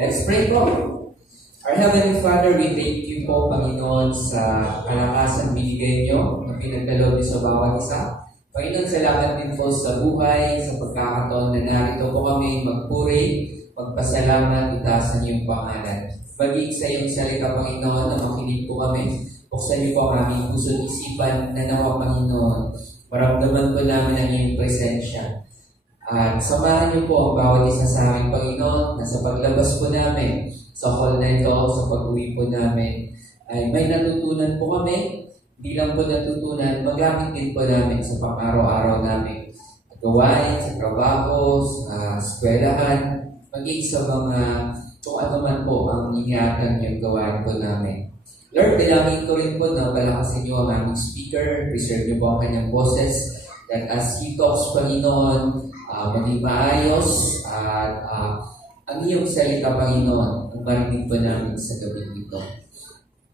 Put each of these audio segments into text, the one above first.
Let's pray po. Our Heavenly Father, we thank you po, Panginoon, sa kalakasan binigay niyo na pinagkaloob niyo sa bawat isa. Panginoon, salamat din po sa buhay, sa pagkakataon na narito po kami magpuri, magpasalamat, itaas ang iyong pangalan. Baging sa iyong salita, Panginoon, na makinig po kami. Buksan niyo po ang aming puso at isipan na nawa, Panginoon. Maramdaman po namin ang iyong presensya. At samahan niyo po ang bawat isa sa aming Panginoon na sa paglabas po namin sa hall na ito, sa pag-uwi po namin, ay may natutunan po kami. Hindi lang po natutunan, magamit din po namin sa pang-araw-araw namin. Gawain, sa trabaho, sa eskwelahan, maging sa mga kung ano man po ang ingatan yung gawain po namin. Lord, dalangin ko rin po na palakasin niyo ang aming speaker, preserve niyo po ang kanyang boses, that as he talks, Panginoon, maging maayos at ang iyong salita, Panginoon, ang marinig po namin sa gabi nito.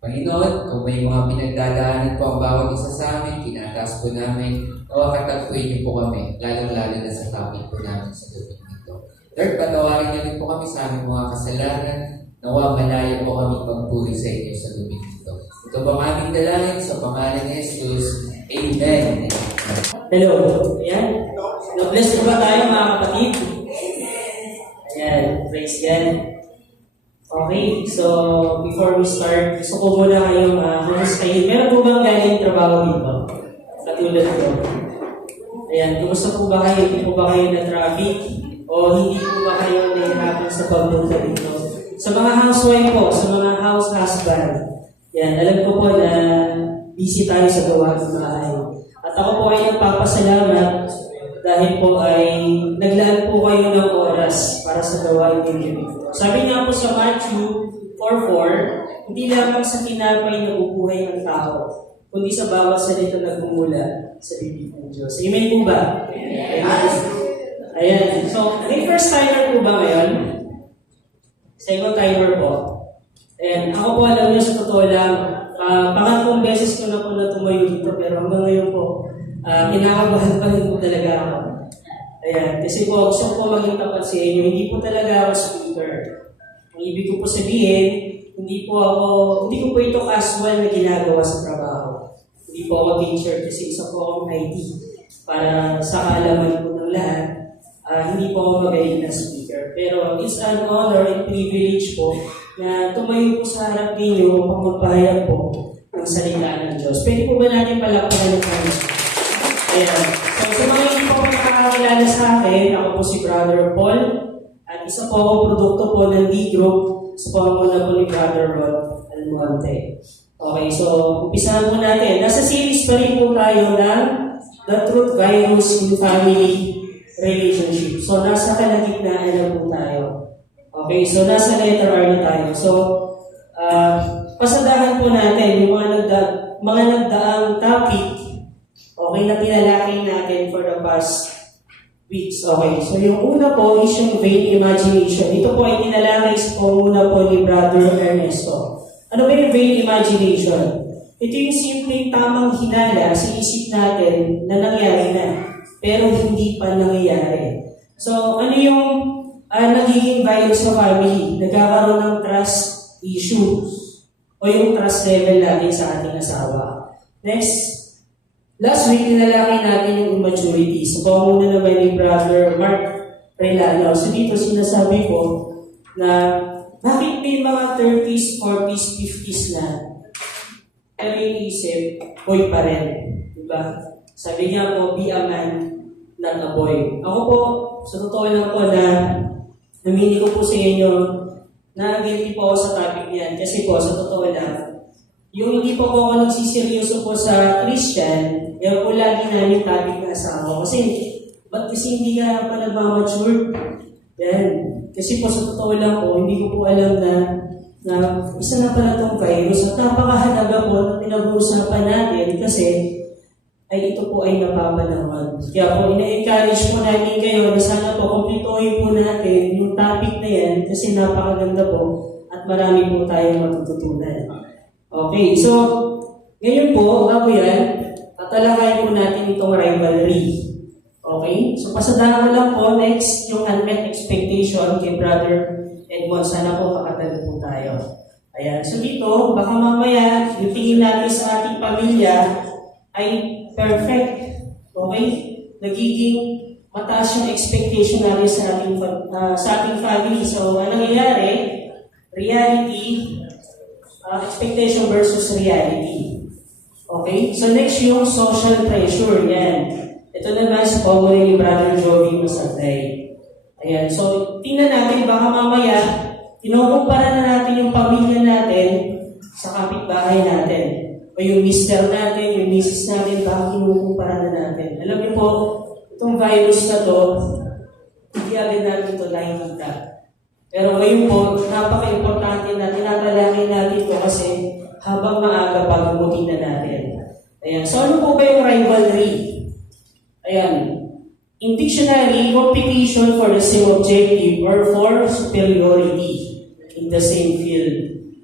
Panginoon, kung may mga pinagdadaanan po ang bawat isa sa amin, tinataas po namin, nawa katagpuin niyo po kami, lalong-lalo na sa topic po namin sa gabi nito. Lord, patawarin niyo rin po kami sa aming mga kasalanan, nawa malaya po kami pagpuri sa inyo sa gabi nito. Ito po ang aming dalangin sa pangalan ni Jesus. Amen. Hello. Ayan. Na-bless po ba tayo mga kapatid? Ayan. Praise God. Okay. So, before we start, gusto ko muna kayong kumustahin. Meron po bang galing trabaho dito? Katulad ko. Ayan. Kumusta po ba kayo? Hindi po ba kayo na traffic? O hindi po ba kayo nahihirapan sa pagpunta dito? Sa mga housewife po, sa mga house husband, yan, alam ko po na busy tayo sa gawa ng bahay. At ako po ay nagpapasalamat dahil po ay naglaan po kayo ng oras para sa gawain ninyo. Sabi nga po sa Matthew 4:4, hindi lamang sa tinapay nabubuhay ang tao, kundi sa bawat salita na gumula sa bibig ng Diyos. Amen po ba? Amen. Ayan. So, may first timer po ba ngayon? Second timer po. And ako po, alam niyo sa totoo lang, pangatlong beses ko na po na tumayo dito, pero hanggang ngayon po, kinakabahan pa rin po talaga ako. Ayan, kasi po, gusto ko maging tapat sa inyo, hindi po talaga ako speaker. Ang ibig ko po sabihin, hindi ko po ito casual na ginagawa sa trabaho. Hindi po ako teacher kasi isa po akong IT. Para sa kaalaman po ng lahat, hindi po ako magaling na speaker. Pero it's an honor and privilege po na tumayo po sa harap ninyo upang magpahayag po ng salita ng Diyos. Pwede po ba natin palakpakan ng Diyos? Ayan. So, sa mga hindi po nakakakilala sa akin, ako po si Brother Paul. At isa po ako produkto po ng D-Group sa pamumuno po ni Brother Rod Almonte. Okay, so umpisahan po natin. Nasa series pa rin po tayo ng The Truth Virus in Family Relationship. So, nasa kalagitnaan na po tayo. Okay, so nasa letter R na tayo. So, pasadahan po natin yung mga nagdaang topic, okay, na tinalakay natin for the past weeks. Okay, so yung una po is yung vain imagination. Ito po ay tinalakay po muna po ni Brother Ernesto. Ano ba yung vain imagination? Ito yung simpleng tamang hinala sa isip natin na nangyari na, pero hindi pa nangyayari. So, ano yung nagiging virus sa family? Nagkakaroon ng trust issues o yung trust level natin sa ating asawa. Next, last week, nilalaki natin yung immaturity. So, pamuna naman ni Brother Mark Relano. So, dito sinasabi ko na bakit may mga 30s, 40s, 50s na pero yung isip, boy pa rin. Diba? Sabi niya po, be a man, not a boy. Ako po, sa totoo lang po na namini ko po sa inyo na guilty po ako sa topic niyan. Kasi po, sa totoo lang, yung hindi po ako nagsiseryoso po sa Christian, yan po lagi namin topic na asawa. Kasi, ba't kasi hindi ka pa nagmamature? Yan. Kasi po, sa totoo lang po, hindi ko po alam na isa na pala itong virus. At napakahalaga po na pinag-uusapan natin kasi ay ito po ay napapanahon. Kaya po, ina-encourage po namin kayo na sana po kumpletuhin po natin yung topic na yan kasi napakaganda po at marami po tayong matututunan. Okay, so ngayon po, bago yan, tatalakayin po natin itong rivalry. Okay, so pasadahan lang po next yung unmet expectation kay Brother Raymond, sana po kakatalo po tayo. Ayan, so dito, baka mamaya, yung tingin natin sa ating pamilya ay perfect. Okay? Nagiging mataas yung expectation natin sa ating family. So, anong nangyayari? Reality, expectation versus reality. Okay? So, next yung social pressure. Yan. Ito naman sa common ni Brother Joey Masagday. Ayan. So, tingnan natin, baka mamaya, kinukumpara na natin yung pamilya natin sa kapitbahay natin. O yung mister natin, yung misis natin, baka kinukumpara na natin. Alam niyo po, itong virus na to, hindi agad natin ito nakikita. Pero ngayon po, napaka-importante na tinatalakay natin ito kasi habang maaga pagumutin na natin. Ayan. So ano po ba yung rivalry? Ayan. In dictionary, competition for the same objective or for superiority in the same field.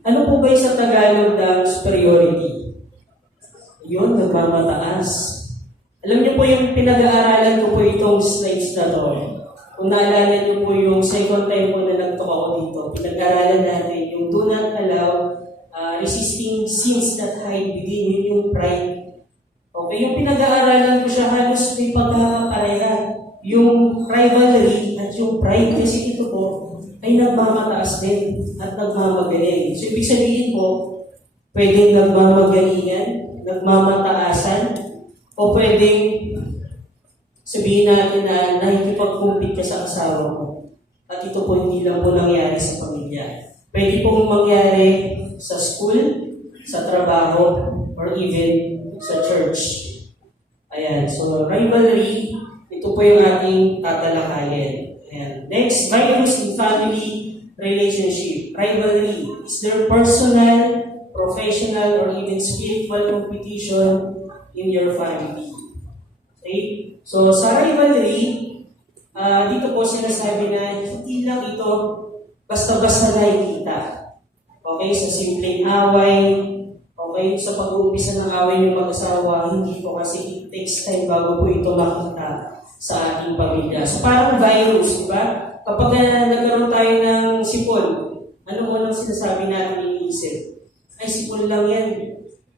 Ano po ba yung sa Tagalog ng superiority? Yun, nagmamataas. Alam niyo po yung pinag-aaralan ko po itong slides na to. Kung naalala niyo po yung second time po na nagtok ako dito, pinag-aaralan natin yung do not allow resisting sins that hide within you, yung pride. Okay, yung pinag-aaralan ko siya halos may pagkakapareha. Yung rivalry at yung pride kasi ito po ay nagmamataas din at nagmamagaling. So, ibig sabihin po, pwedeng nagmamagalingan, nagmamataasan, o pwedeng sabihin natin na nakikipag-compete ka sa asawa mo. At ito po hindi lang po nangyari sa pamilya. Pwede pong mangyari sa school, sa trabaho, or even sa church. Ayan. So, rivalry, ito po yung ating tatalakayin. Ayan. Next, virus in family relationship. Rivalry is there personal, professional, or even spiritual competition in your family. Okay? So, sa rivalry, dito po sinasabi na hindi lang ito basta-basta nakikita. Okay? Sa simpleng away, okay? Sa pag-uumpisa ng away ng mag-asawa, hindi po kasi it takes time bago po ito makita sa ating pamilya. So, parang virus, di ba? Kapag nagkaroon tayo ng sipon, ano unang sinasabi natin iniisip? Ay, sipon lang yan.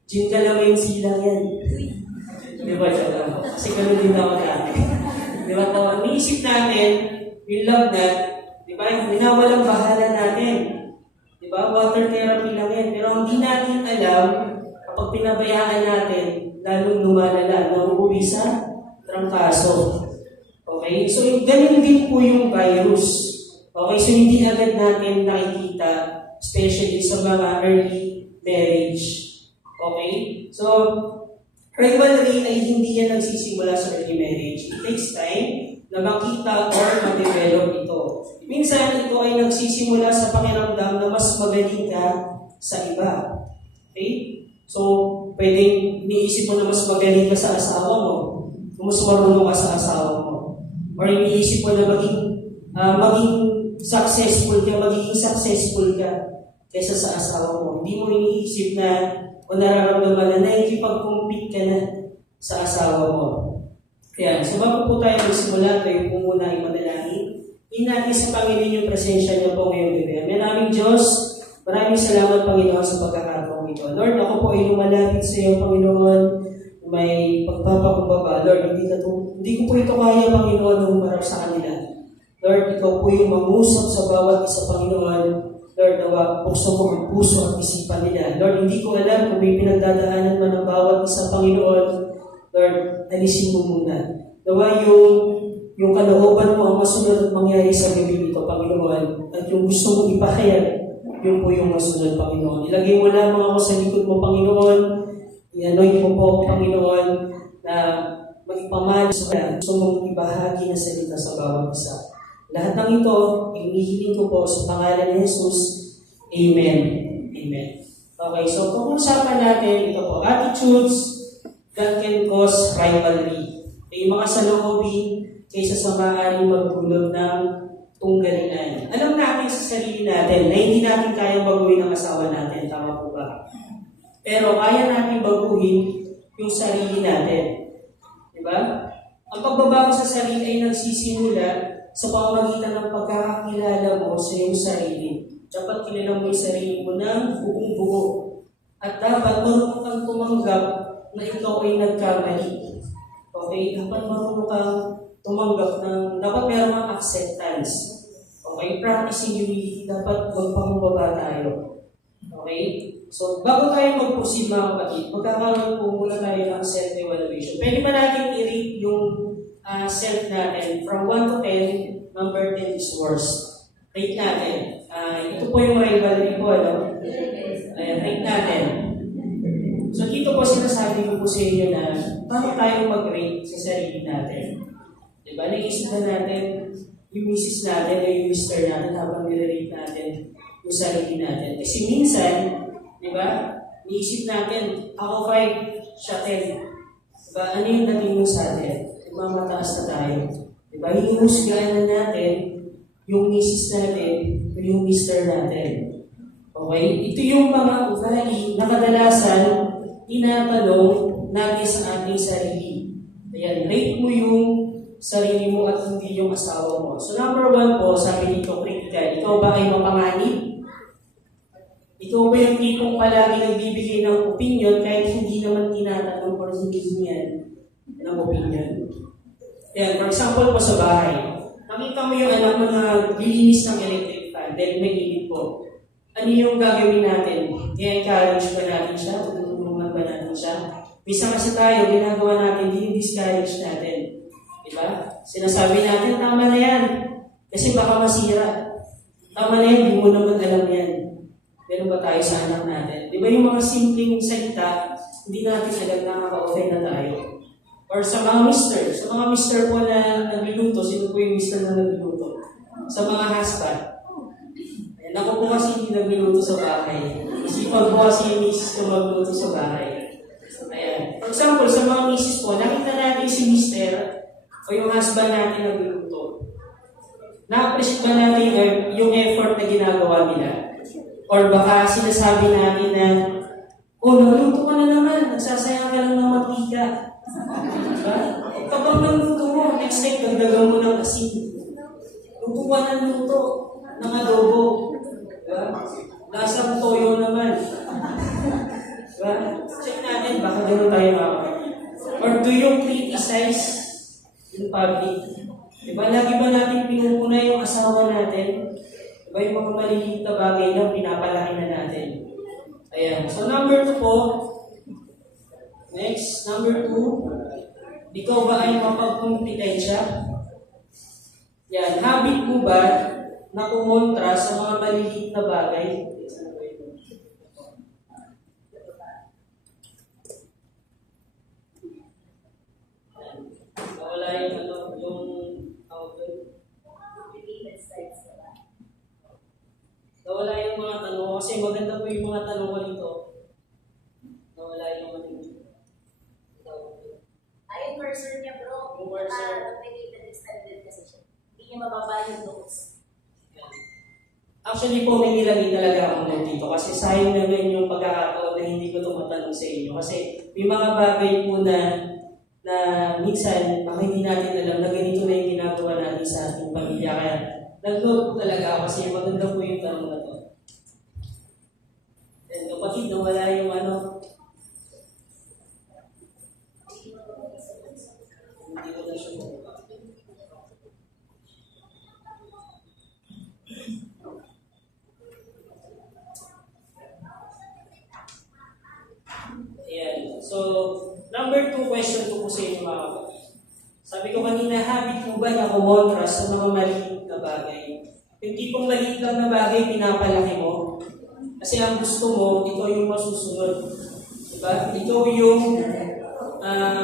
Gin ka lang yung silang yan. Di ba, siya? Kasi gano'n din ako dati. Di ba, iniisip natin, we love that, di ba, winawalang bahala natin. Di ba, water therapy lang yan. Pero hindi natin alam, kapag pinabayaan natin, lalong lumalala, nauuwi sa trangkaso. Okay? So, ganun din po yung virus. Okay? So, hindi agad natin nakikita, especially sa mga early marriage. Okay? So, rivalry ay hindi yan nagsisimula sa early marriage. It takes time na makita or ma-develop ito. Minsan, ito ay nagsisimula sa pakiramdam na mas magaling ka sa iba. Okay? So, pwedeng iniisip mo na mas magaling ka sa asawa mo, mas marunong ka sa asawa mo. Or iniisip mo na maging successful ka kaysa sa asawa mo. Hindi mo iniisip na o nararamdaman na nakikipag-compete ka na sa asawa mo. Kaya, so bago po tayo magsimula, tayo po muna ay manalangin. Natin sa Panginoon yung presensya niyo po ngayong gabi. Maraming Diyos, maraming salamat Panginoon sa pagkakataong ito. Lord, ako po ay lumalapit sa iyo, Panginoon, may pagpapakumbaba. Lord, hindi ko po ito kaya, Panginoon, na humarap sa kanila. Lord, ikaw po yung mangusap sa bawat isa, Panginoon. Lord, nawa, buksan mo ang puso at isipan nila. Lord, hindi ko alam kung may pinagdadaanan man ang bawat isa, Panginoon. Lord, alisin mo muna. Nawa yung kalooban mo ang masunod at mangyari sa gabi nito, Panginoon. At yung gusto mong ipahayag, yun po yung masunod, Panginoon. Ilagay mo lamang ako sa likod mo, Panginoon. I-anoint mo po, Panginoon, na magpamalas sa gusto mong ibahagi na salita sa bawat isa. Lahat ng ito, hinihiling ko po sa pangalan ni Jesus. Amen. Amen. Okay, so pag-usapan natin ito po, attitudes that can cause rivalry. Yung mga saloobin kaysa sa maaaring magdulot ng tunggalingan. Alam natin sa sarili natin na hindi natin kaya baguhin ang asawa natin. Tama po ba? Pero kaya natin baguhin yung sarili natin. Diba? Ang pagbabago sa sarili ay nagsisimula sa pamamagitan ng pagkakakilala mo sa iyong sarili. Dapat kilala mo yung sarili mo ng buong-buo. At dapat marunong kang tumanggap na ikaw ay nagkamali. Okay? Dapat marunong kang tumanggap ng, dapat meron kang acceptance. Okay? Practicing humility, dapat magpamababa tayo. Okay? So, bago tayo mag-proceed mga kapatid, magkakaroon po muna tayo ng self-evaluation. Pwede ba natin i-rate yung self natin from 1 to 10, number 10 is worst. Rate natin. Ito po yung rivalry po, ano? Ayan, rate natin. So, dito po sinasabi ko po sa inyo na paano tayo mag-rate sa sarili natin. Diba? Naisip na natin yung misis natin o yung mister natin habang nire-rate natin yung sarili natin. Kasi minsan, diba? Naisip natin, ako 5, siya 10. Diba? Ano yung dating mo sa atin? Mamataas na tayo. Diba? Hinuhusgahan na natin yung misis natin o yung mister natin. Okay? Ito yung mga ugali na kadalasan tinatanong natin sa ating sarili. Ayan, rate mo yung sarili mo at hindi yung asawa mo. So number 1 po, sabi dito, critical. Ikaw ba ay mapanganib? Ikaw ba yung tipong palagi nagbibigay ng opinion kahit hindi naman tinatanong or hindi niyan ng opinion? Ayan, for example po sa bahay, nakita mo yung anak mo na lilinis ng electric fan dahil may init po. Ano yung gagawin natin? I-encourage ba natin siya? O tutulungan ba natin siya? Minsan kasi tayo, ginagawa natin, discourage natin. Diba? Sinasabi natin, tama na yan. Kasi baka masira. Tama na yan, hindi mo naman alam yan. Meron ba tayo sa anak natin? Diba yung mga simpleng salita, hindi natin alam na nakaka-offend na tayo. Or sa mga mister po na nagluluto, sino po yung mister na nagluluto? Sa mga husband. Ayan, ako po kasi hindi nagluluto sa bahay. Kasi pag po kasi yung misis ko magluto sa bahay. Ayan. For example, sa mga misis po, nakita natin si mister o yung husband natin nagluluto. Na-appreciate ba natin yung effort na ginagawa nila? Or baka sinasabi natin na, oh, nagluto ka na naman, nagsasayang ka lang ng mantika. Diba? Kapag magluto mo, next time, dagdagan mo ng asin. Luto ka ng luto, ng adobo. Diba? Lasang toyo naman. Diba? Check natin, baka gano'n tayo makakapag. Or do you criticize in public? Diba? Lagi ba natin pinupuna yung asawa natin? Diba yung mga maliliit na bagay na pinapalaki na natin? Ayan. So number 2 po. Next, number 2. Ikaw ba ay mapagkumpitensya? Yan. Habit mo ba na kumontra sa mga maliliit na bagay? Wala yung nawala yung mga tanong kasi maganda po yung mga tanong ko dito. Nawala yung mga tanong. Yung cursor niya bro, Yung cursor. Nag-related extended kasi siya. Hindi niya mababa yung notes. Actually po, may nilagay talaga akong note dito kasi sayang naman yung pagkakataon na hindi ko tumatanong sa inyo. Kasi may mga bagay po na minsan baka hindi natin alam na ganito na yung ginagawa natin sa ating pamilya. Kaya nag-note po talaga ako kasi maganda po yung tanong na to. And kapatid, nawala yung hindi ko na siya. Ayan. So, number 2 question ko po sa inyo mga kapatid. Sabi ko kanina, habit mo ba na kumontra sa mga maliit na bagay? Yung tipong maliit lang na bagay, pinapalaki mo. Kasi ang gusto mo, ikaw yung masusunod. Diba? Ikaw yung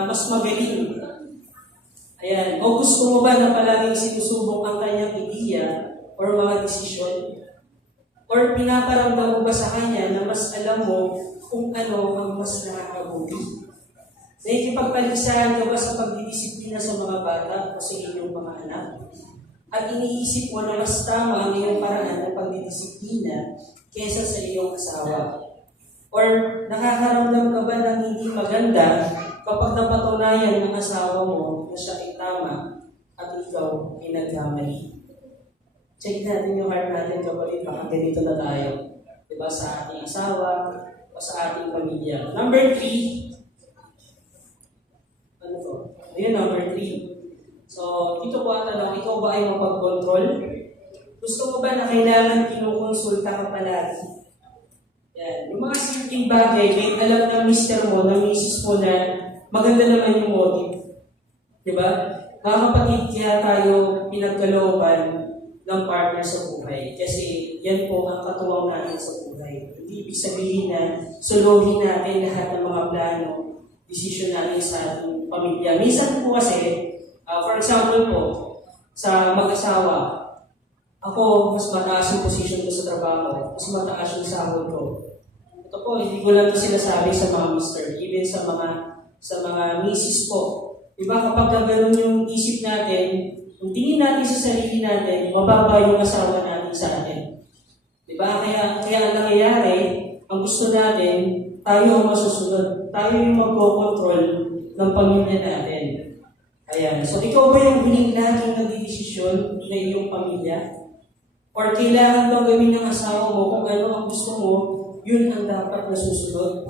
mas magaling. Ayan. O gusto mo ba na palaging sinusubok ang kanyang ideya or mga desisyon? Or pinaparamdam mo ba sa kanya na mas alam mo kung ano ang mas nakakabuti? Nakikipagpalisahan ka ba sa pagdidisiplina sa mga bata o sa inyong mga anak? At iniisip mo na mas tama ang iyong paraan ng pagdidisiplina kesa sa iyong asawa? Or nakakaramdam ka ba ng hindi maganda kapag napatunayan ng asawa mo na siya ay tama at ikaw ay nagkamali. Check natin yung heart natin kapatid, baka ganito na tayo. Diba? Sa ating asawa, o sa ating pamilya. Number 3, ano to? Ayun, number 3. So, dito po ang tanong, ikaw ba ay mapag-control? Gusto mo ba na kailangan kinukonsulta ka palagi? Yan. Yung mga simpleng bagay, may alam ng mister mo, ng misis mo na maganda naman yung motive. Diba? Mga kapatid, kaya tayo pinagkalooban ng partner sa buhay. Kasi yan po ang katuwang natin sa buhay. Hindi ibig sabihin na suluhin natin lahat ng mga plano, decision natin sa ating pamilya. Minsan po kasi, for example po, sa mag-asawa, ako, mas mataas yung position ko sa trabaho, mas mataas yung sahod ko. Ito po, hindi ko lang ito sinasabi sa mga mister, even sa mga misis po. Diba, kapag gano'n yung isip natin, kung tingin natin sa sarili natin, mababa yung asawa natin sa atin. Diba? Kaya ang nangyayari, ang gusto natin, tayo ang masusunod. Tayo yung magko-control ng pamilya natin. Ayan. So, ikaw ba yung huling laging nagdidesisyon na iyong pamilya? Or kailangan bang gawin ng asawa mo kung ano ang gusto mo, yun ang dapat nasusunod?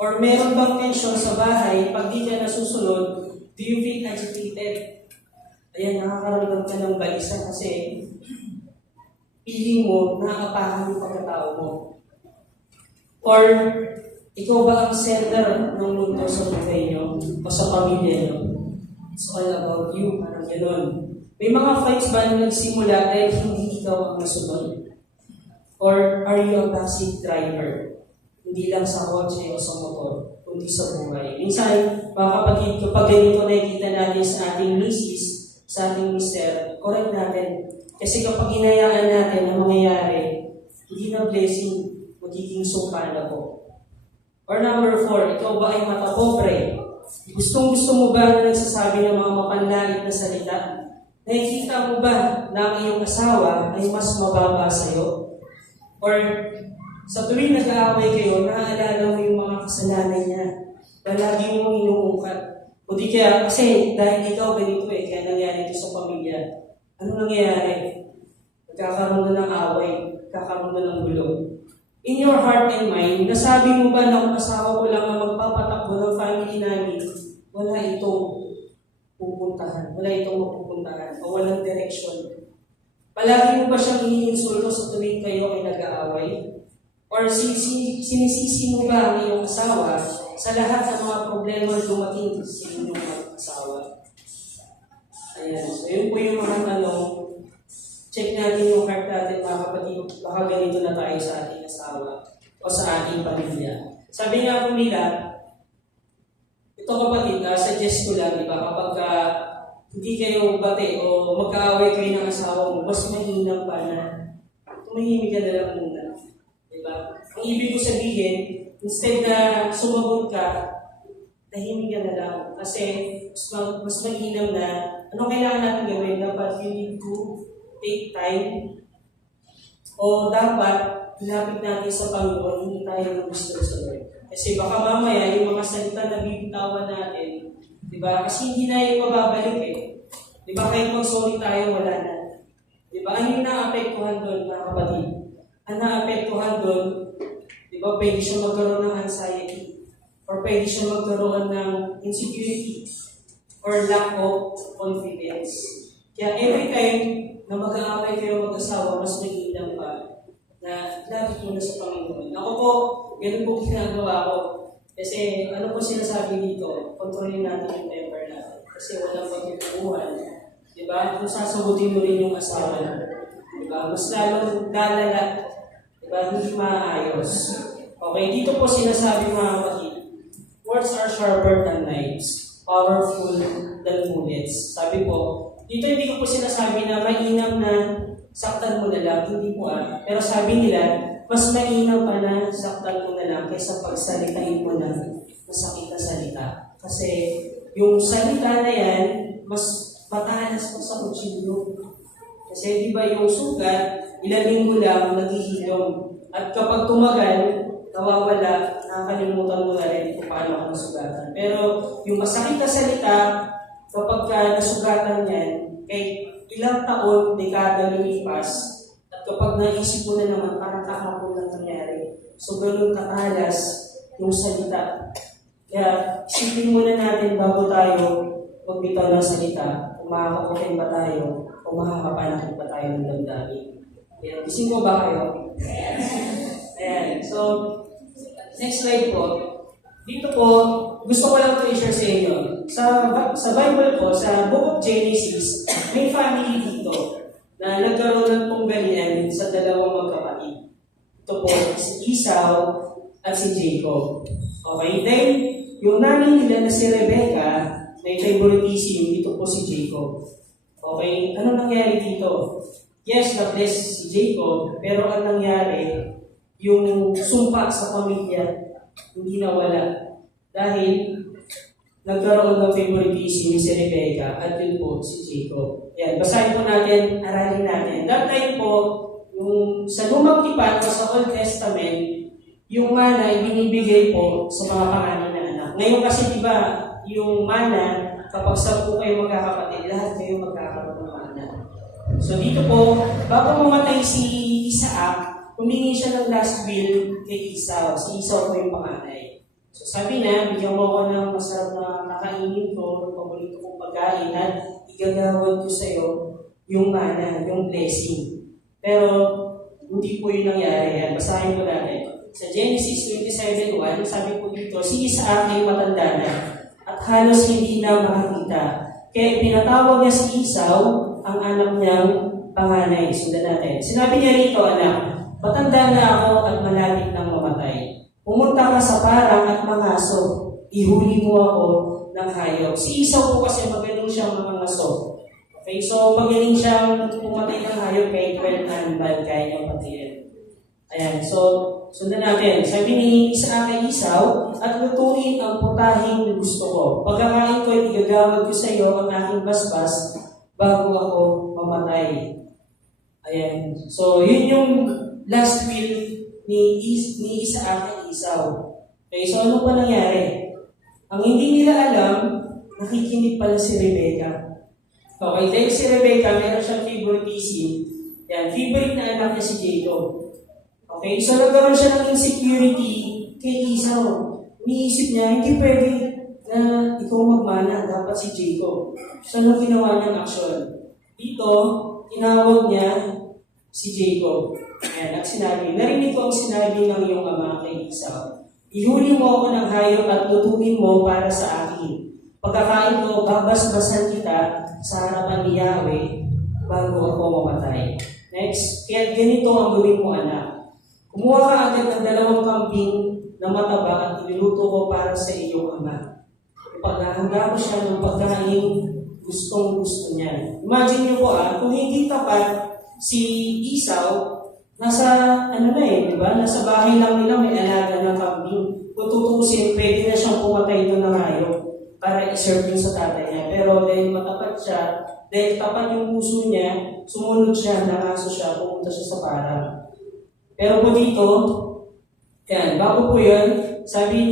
Or meron bang tension sa bahay, pag di ka nasusunod, do you feel agitated? Ayan, nakakaramdam ka ng balisa kasi feeling mo, nakakapahan yung pagkatao mo. Or, ikaw ba ang center ng mundo sa buhay nyo o sa pamilya nyo? It's all about you, parang gano'n. May mga fights ba na nagsimula dahil hindi ikaw ang nasunod? Or are you a backseat driver? Hindi lang sa kotse o sa motor, kundi sa buhay. Minsan, mga kapatid, kapag ganito nakikita natin sa ating misis, sa ating mister, correct natin. Kasi kapag hinayaan natin ang mangyayari, hindi na blessing, magiging sumpa na po. Or number 4, ikaw ba ay matapobre? Gustong-gusto mo ba na nagsasabi ng mga mapanlait na salita? Nakikita mo ba na ang iyong asawa ay mas mababa sa'yo? Or sa tuwing nag-aaway kayo, naaalala mo yung mga kasalanan niya. Palagi mo inuungkat. O di kaya, kasi dahil ikaw ganito kaya nangyari ito sa pamilya. Ano nangyayari? Nagkakaroon na ng away, nagkakaroon na ng gulo. In your heart and mind, nasabi mo ba na kung asawa ko lang ang magpapatakbo ng family namin, wala itong pupuntahan, wala itong mapupuntahan, o walang direksyon. Palagi mo ba siyang iniinsulto sa tuwing kayo ay nag-aaway? Or sinisisi mo ba ang iyong asawa sa lahat ng mga problema na dumating sa inyong mag-asawa? Ayan, so yun po yung mga tanong. Check natin yung heart natin, mga kapatid, baka ganito na tayo sa ating asawa o sa ating pamilya. Sabi nga po nila, ito kapatid, suggest ko lang, diba, kapag hindi kayo bate o magkaaway kayo ng asawa mo, mas mahinang pa na tumahimik ka na lang muna. Diba? Ang ibig ko sabihin, instead na sumagot ka, tahimik ka na lang. Kasi mas mahinam na, ano kailangan natin gawin? Dapat you need to take time o dapat hinapit natin sa Panginoon, hindi tayo gusto sa Lord. Kasi baka mamaya yung mga salita na bibitawan natin, di ba? Kasi hindi na yung mababalik Di ba? Kahit mag-sorry tayo, wala na. Di ba? Ano yung naapektuhan doon, mga kapatid? Ang naapektuhan doon, di ba, pwede siya magkaroon ng anxiety or pwede siya magkaroon ng insecurity or lack of confidence. Kaya every time na mag-aaway kayo mag-asawa, mas nag-iilang pa na lapit mo na sa Panginoon. Ako po, ganun po ginagawa ko. Kasi ano po sinasabi dito, kontrolin natin yung temper natin. Kasi walang pagkipukuhan. Diba? Kung sasagutin mo rin yung asawa na. Diba? Mas lalong lalala. Diba? Hindi maayos. Okay, dito po sinasabi mga kapatid, words are sharper than knives, powerful than bullets. Sabi po, dito hindi ko po sinasabi na mainam na saktan mo na lang, hindi po Pero sabi nila, mas mainam pa na saktan mo na lang kaysa pagsalitain mo na masakit na salita. Kasi yung salita na yan, mas matalas pa sa kutsilyo. Kasi di ba yung sugat, ilang linggo lang naghihilom. At kapag tumagal, nawawala, nakakalimutan mo na rin kung paano ka nasugatan. Pero yung masakit na salita, kapag nasugatan yan, Kaya ilang taon, dekada lumipas, at kapag naisip mo na naman, parang kahapon lang nangyari. So, ganun katalas yung salita. Kaya, isipin muna natin bago tayo magbitaw ng salita, kung makakakutin ba tayo, o makakapanakit ba tayo ng damdamin. Kaya, gising mo ba kayo? Ayan. So, next slide po. Dito po, gusto ko lang ito i-share sa inyo. Sa Bible po, sa Book of Genesis, may family dito na nagkaroon ng tunggalyan sa dalawang magkapatid. Ito po, si Esau at si Jacob. Okay, then, yung nanay nila na si Rebecca, may favoritism, dito po si Jacob. Okay, ano nangyari dito? Yes, na-bless si Jacob, pero ang nangyari, yung sumpa sa pamilya, hindi nawala. Dahil nagkaroon ng favoritism si Rebecca at yun po si Jacob. Yan, basahin po natin, aralin natin. That time po, yung sa Lumang Tipan o sa Old Testament, yung mana ay binibigay po sa mga pangalan na anak. Ngayon kasi diba, yung mana, kapag 10 kayo magkakapatid, lahat kayo magkakaroon ng mana. So dito po, bago mamatay si Isaac, humingi siya ng last will kay Esau. Si Esau po yung panganay. So sabi na, bigyan mo ako ng masarap na kakainin ko, paborito kong pagkain, at igagawad ko sa iyo yung mana, yung blessing. Pero hindi po yun nangyari. Yan, basahin ko natin. Sa Genesis 27:1, sabi po dito, si Isaac ay matanda na at halos hindi na makakita. Kaya pinatawag niya si Esau, ang anak niyang panganay. Sundan natin. Sinabi niya rito, anak, matanda na ako at malapit nang mamatay. Pumunta ka sa parang at mangaso. Ihuli mo ako ng hayop. Si Esau po kasi magaling siyang mangaso. Okay, so magaling siyang pumatay ng hayop kay 12 animal kaya niyang patiyan. Ayan, so sundan natin. Sabi ni Isaac kay Esau, at lutuin ang putahing gusto ko. Pagkakain ko, igagawad ko sa iyo ang aking basbas bago ako mamatay. Ayan. So, yun yung last will ni Isaac at Esau. Okay, so ano pa nangyari? Ang hindi nila alam, nakikinig pala si Rebecca. Okay, dahil si Rebecca, meron siyang favoritism. Yan, favorite na anak niya si Jacob. Okay, so nagkaroon siya ng insecurity kay Esau. Iniisip niya, hindi pwede na ikaw magmana, dapat si Jacob. So, ano ginawa niyang aksyon? Dito, tinawag niya si Jacob. Ayan, at sinabi, narinig ko ang sinabi ng iyong ama kay Esau. Ihuli mo ako ng hayop at lutuin mo para sa akin. Pagkakain ko, babasbasan kita sa harapan ni Yahweh bago ako mamatay. Next, kaya ganito ang gawin mo, anak. Kumuha ka agad ng 2 kambing na mataba at iniluto ko para sa iyong ama. Ipaghahanda ko siya ng pagkain gustong-gusto niya. Imagine niyo po kung hindi tapat si Esau, nasa di ba? Nasa bahay lang nila may alaga ng kambing. Kung tutusin, pwede na siyang pumatay doon ng hayop para i-serve yun sa tatay niya. Pero dahil matapat siya, dahil tapat yung puso niya, sumunod siya, nangaso siya, pumunta siya sa parang. Pero po dito, yan, bago po yun, sabi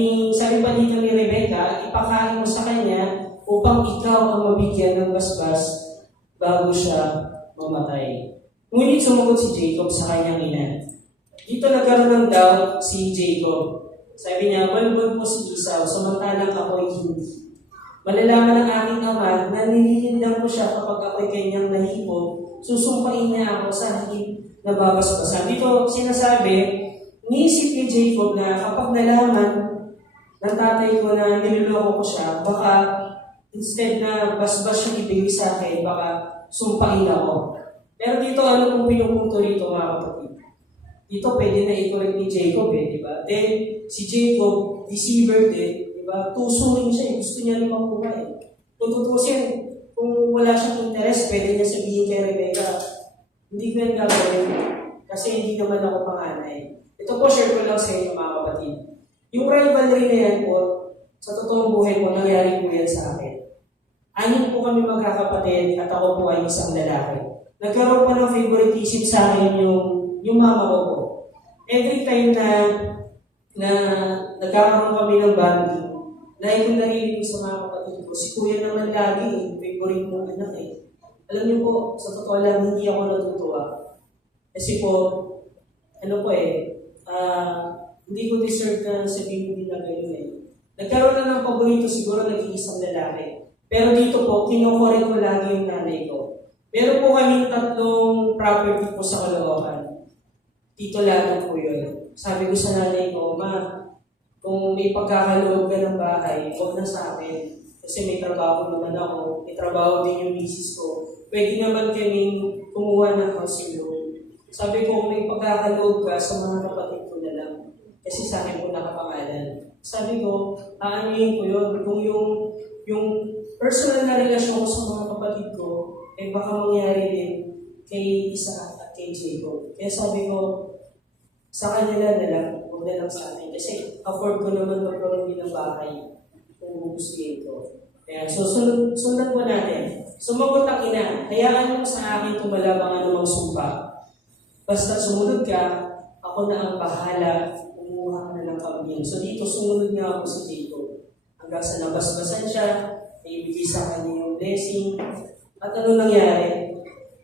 pa dito ni Rebecca, ipakain mo sa kanya upang ikaw ang mabigyan ng basbas bago siya mamatay. Ngunit sumagot si Jacob sa kanyang ina. Dito nagkaroon ng doubt si Jacob. Sabi niya, balbal po si Esau, samantalang ako'y hindi. Malalaman ng aking ama na nililindang ko siya kapag ako'y kanyang nahipo, susumpain niya ako sa higit na babasbasan. Dito sinasabi, niisip ni Jacob na kapag nalaman ng tatay ko na niloloko ko siya, baka instead na basbas yung ibigay sa akin, baka sumpain ako. Pero dito, ano kung pinupunto rito mga kapatid? Dito pwede na i-correct ni Jacob di ba? Then, si Jacob, deceiver din, di ba? Tusuin siya, gusto niya rin mabuhay. Kung tutusin, kung wala siyang interest, pwede niya sabihin kay Rebecca, hindi ko yan gagawin kasi hindi naman ako panganay. Ito po, share ko lang sa inyo mga kapatid. Yung rivalry na yan po, sa totoong buhay po, nangyari po yan sa akin. 6 po kami magkakapatid at ako po ay isang lalaki. Nagkaroon pa ng favoritism sa akin yung mama ko po. Every time na nagkakaroon kami ng bonding, dahil kung narinig sa mga kapatid ko, si kuya naman lagi, favorite mong anak Alam niyo po, sa totoo lang, hindi ako natutuwa. Kasi po, hindi ko deserve na sabihin din na gano'n eh. Nagkaroon na ng paborito siguro nag-iisang lalaki. Pero dito po, kinukorek ko lagi yung nanay ko. Meron po kaming 3 property po sa Caloocan. Dito lang po yun. Sabi ko sa nanay ko, Ma, kung may pagkakaloob ka ng bahay, huwag na sa akin. Kasi may trabaho naman ako, may trabaho din yung misis ko. Pwede naman kaming kumuha ng housing loan. Sabi ko, kung may pagkakaloob ka sa mga kapatid ko na lang. Kasi sa akin po nakapangalan. Sabi ko, aanuhin ko yun. Kung yung personal na relasyon ko sa mga kapatid ko, eh baka mangyari din kay Isa at kay Jacob. Kaya sabi ko, sa kanila na lang, huwag na lang sa akin. Kasi afford ko naman magkaroon din ng bahay kung gugustuhin ko. Kaya so sundan po natin. Sumagot ang ina, hayaan mo sa akin tumalabang anumang sumpa. Basta sumunod ka, ako na ang bahala, kumuha ka na ng kambing. So dito sumunod nga ako si Jacob. Hanggang sa nabasbasan siya, ibigay sa kanya yung blessing. At ano nangyari?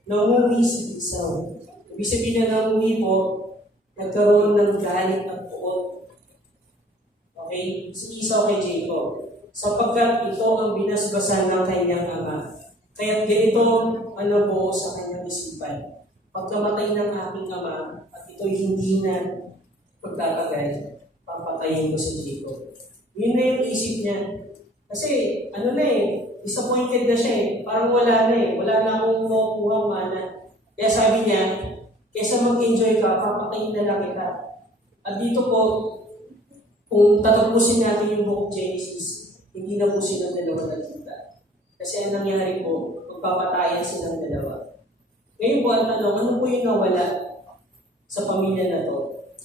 Nanguwi si Esau. Ibig sabihin na nanguwi po, nagkaroon ng galit at puot. Okay? Si Esau kay Jacob. Sapagkat ito ang binasbasan ng kanyang ama. Kaya't ganito po sa kanyang isipan. Pagkamatay ng aking ama, at ito'y hindi na pagtatagal, papatayin ko si Jacob. Yun na yung isip niya. Kasi, disappointed na siya eh. Parang wala na eh. Wala na akong makukuha mana. Kaya sabi niya, kaysa mag-enjoy ka, papatayin na lang kita. At dito po, kung tatapusin natin yung book of Genesis, hindi na po silang dalawa nagkita. Kasi ang nangyari po, magpapatayan silang dalawa. Ngayon po ang tanong, ano po yung nawala sa pamilya na to?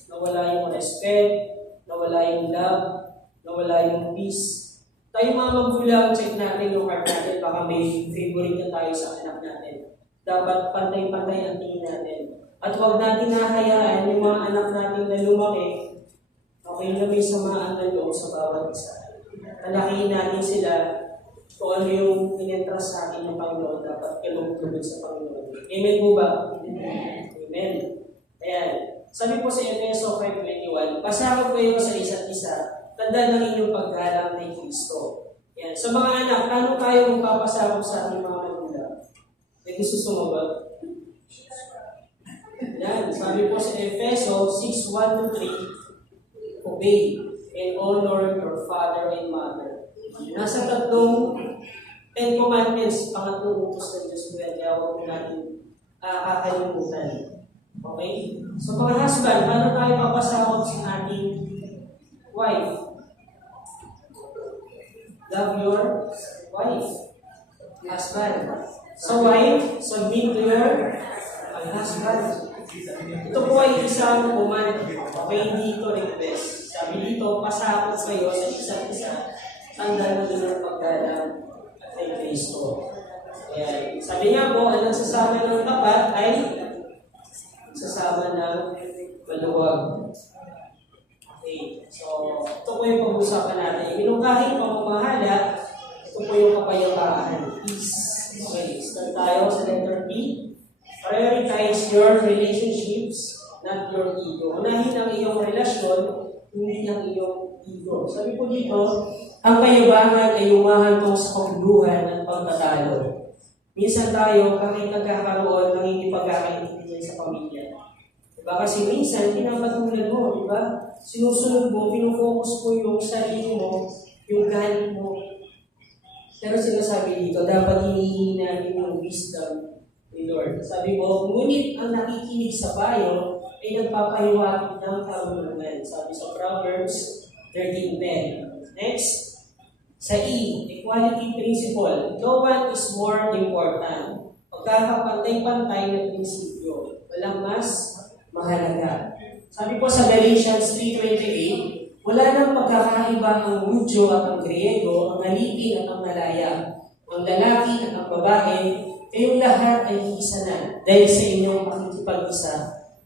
Nawala yung respect, nawala yung love, nawala yung peace. Tayo mga magulang, check natin yung heart natin, baka may favorite na tayo sa anak natin. Dapat pantay-pantay ang tingin natin. At huwag natin nahayaan yung mga anak natin na lumaki, okay na may samaan na loob sa bawat isa. Talakihin natin sila kung ano yung in-entrust sa atin ng Panginoon, dapat kalugtugod sa Panginoon. Amen po ba? Amen. Ayan. Sabi po sa Efeso 5:21, pasakot kayo sa isa't isa, tanda ng inyong paggalang kay Kristo. Ayan. Sa mga anak, paano tayo magpapasakot sa ating mga magulang? May gusto sumagot? Ayan. Sabi po sa Efeso 6:1-3, obey and honor your father and mother. Nasa 10 commandments, pangatlong utos ng Diyos, kaya huwag natin kakalimutan. Okay? So mga husband, paano tayo papasakot sa ating wife? Love your wife. Husband. So wife, submit to your husband. Ito po ay isang command. Okay, hindi ito request. Sabi dito, pasakot kayo sa isa't isa. Tanda mo din ang paggalang at kay Kristo. Ayan. Sabi nga po, ang nagsasama ng tapat ay nagsasama ng maluwag. Okay. So, ito po yung pag-usapan natin. Yung kahit pamamahala, ito po yung kapayapaan. Peace. Okay. Start tayo sa letter P. Prioritize your relationships, not your ego. Unahin ang iyong relasyon, hindi ang iyong ego. Sabi po dito, ang kayabangan ay umahantong sa kaguluhan at pagtatalo. Minsan tayo, kahit nagkakaroon, nangingipagkakaintindihan sa pamilya. Diba? Kasi minsan, pinapatulan mo, diba? Sinusunod mo, pinufocus mo yung sarili mo, yung galit mo. Pero sinasabi dito, dapat hinihingi natin yung wisdom ni Lord. Sabi mo, ngunit ang nakikinig sa payo ay nagpapahiwatig ng karunungan. Sabi sa Proverbs 13:10. Next, sa E, equality principle. No one is more important. Pagkakapantay-pantay na prinsipyo. Walang mas mahalaga. Sabi po sa Galatians 3:28, wala nang pagkakaiba ang Hudyo at ang Griego, ang Alipin at ang Malaya, ang lalaki at ang babae, kayong lahat ay iisa na dahil sa inyong pakikipag-isa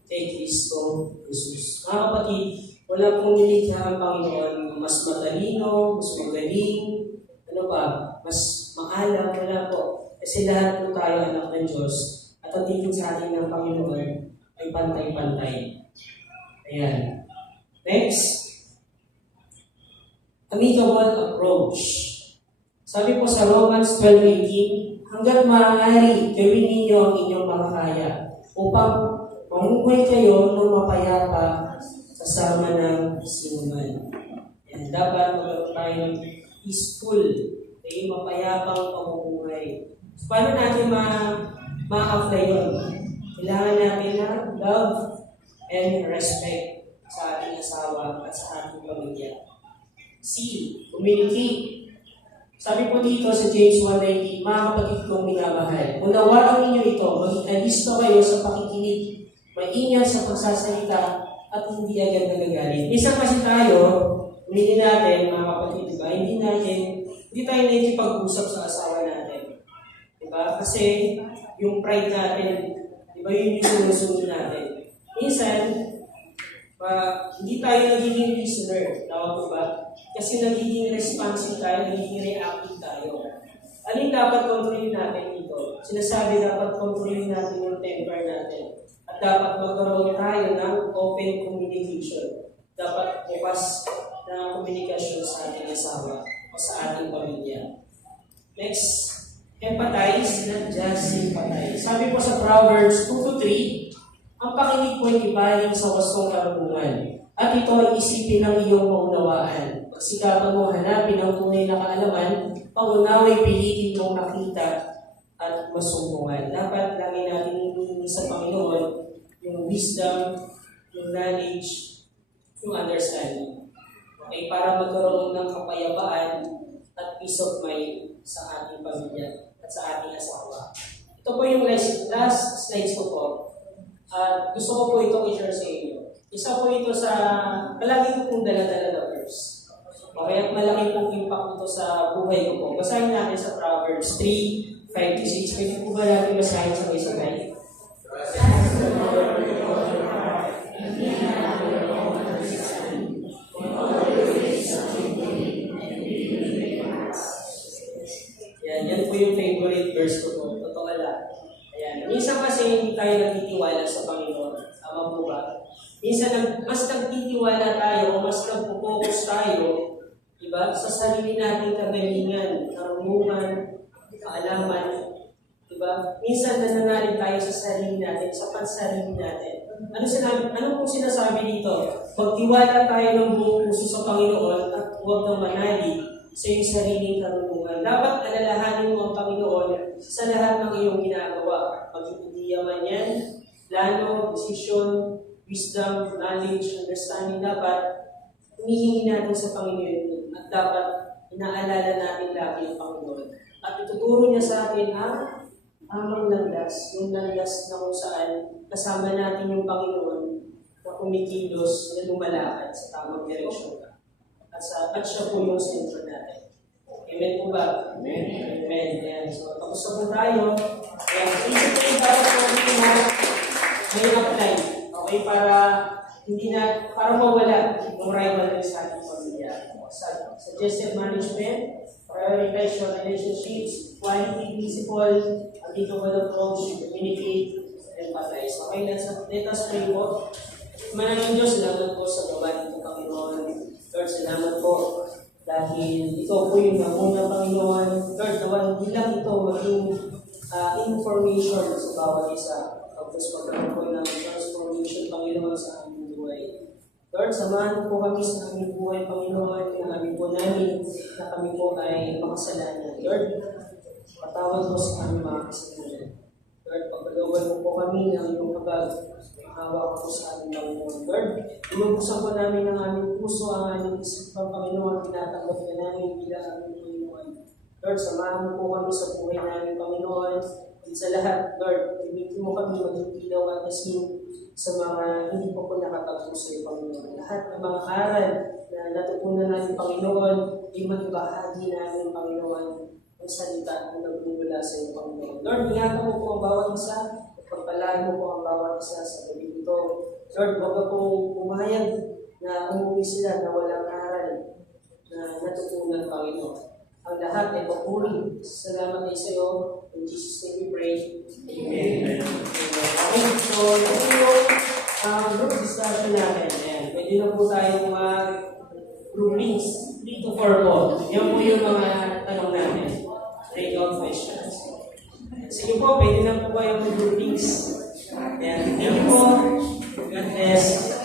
kay Kristo Jesus. Mga kapatid, wala pong nilikha ang Panginoon mas matalino, mas magaling, mas maalam, wala po. Kasi lahat po tayo anak Ayan. Next, amicable approach. Sabi po sa Romans 12:18, hanggat maaari, gawin ninyo ang inyong makakaya upang mamuhay kayo ng mapayapa kasama ng sinuman. And dapat magkaroon tayo ng peaceful, mapayapang pamumuhay. So, paano natin ma-apply yun? Kailangan natin ng love and respect sa ating asawa at sa ating pamilya. C. Communicate. Sabi po dito sa James 1:19, mga kapatid kong minamahal, unawaan ninyo ito, maging alisto kayo sa pakikinig, maingat sa pagsasalita, at hindi agad nagagalit. Minsan kasi tayo, hindi natin, mga kapatid, diba? Hindi tayo nakikipag-usap sa asawa natin. Diba? Kasi yung pride natin, diba yun yung sinusunod natin. Minsan, hindi tayo nagiging listener. Tama po ba? Kasi nagiging responsive tayo, nagiging reactive tayo. Ano yung dapat kontrolin natin dito? Sinasabi dapat kontrolin natin yung temper natin. At dapat magkaroon tayo ng open communication. Dapat bukas na komunikasyon sa ating asawa o sa ating pamilya. Next, empathize, not just sympathize. Sabi po sa Proverbs 2-3, ang pakinig po ay ibaling sa wastong karunungan. At ito ay isipin ng iyong maunawaan. Pagsikapan mo hanapin ang tunay na kaalaman, pangunaway pilitin mong makita at masumpungan. Dapat lagi natin hinihingi sa Panginoon yung wisdom, yung knowledge, yung understanding. Okay, para magkaroon ng kapayapaan at peace of mind sa ating pamilya at sa ating asawa. Ito po yung last slides ko po. Gusto ko po itong i-share sa inyo. Isa po ito sa palagi ko pong dala-dala na verse. Okay, at malaki pong impact ito sa buhay ko po. Basahin natin sa Proverbs 3:5-6. Pwede po ba natin basahin sabay-sabay? Yan po yung favorite verse ko po. Totoo lang. Ayan. Minsan kasi hindi tayo nagtitiwala sa Panginoon. Tama po ba? Minsan, mas nagtitiwala tayo o mas nagpo-focus tayo, diba, sa sarili nating kagalingan, karunungan, kaalaman, diba? Minsan nananalig tayo sa sarili natin, sa pansarili natin. Ano pong sinasabi dito? Magtiwala tayo ng buong puso sa Panginoon at huwag kang manalig sa iyong sariling karunungan. Dapat alalahanin mo ang Panginoon sa lahat ng iyong ginagawa. Maging man yan, plano, desisyon, wisdom, knowledge, understanding, dapat humihingi natin sa Panginoon at dapat inaalala natin lagi ang Panginoon. At ituturo niya sa atin ang tamang landas, yung landas na kung saan kasama natin yung Panginoon na kumikilos na lumalakad sa tamang direksyon. At siya po yung sentro natin. Amen po ba? Amen. Amen. Ayan. So, tapos na po tayo. Ayan. Isip ko yung dapat natin na may apply. Okay, para mawala yung rivalry sa ating pamilya. Suggested management, prioritize your relationships, quality principle, applicable approach, communicate, empathize. Okay, let us pray po. Manang Diyos, salamat po sa gawa dito, Panginoon. Lord, salamat po dahil ito po yung nauna, Panginoon. Lord, nawan hindi lang ito maging information sa bawat isa. Tapos magkaroon po ng transformation, Panginoon, sa aming buhay. Lord, samahan po kami sa aming buhay, Panginoon, na kami po namin na kami po ay makasalanan. Lord, patawad po sa aming mga kasalanan. Lord, pagpalawan mo po kami ng iyong habag, hawak po sa aming Panginoon. Lord, inubusan po namin ang aming puso, ang aming isipan, Panginoon, tinatanggap na namin bilang aming Panginoon. Lord, samahan mo po kami sa buhay namin, Panginoon. At sa lahat, Lord, ibigin mo kami maging ilaw at asin sa mga hindi po nakatagpo sa iyo, Panginoon. Lahat ng mga aral na natutunan namin, Panginoon, ay maibahagi namin, Panginoon, ang salita na nagmumula sa iyo, Panginoon. Lord, ingatan mo po ang bawat isa, at pagpalaan mo po ang bawat isa sa gabi ito. Lord, huwag akong pumayag na umuwi sila na walang aral na natutunan, Panginoon. Ang lahat ay papuri. Salamat ay sa iyo. In Jesus' name we pray. Amen. Okay, so ito yung group discussion natin. po, pwede na po kayo mag-groupings. Ayan, thank you po. God bless.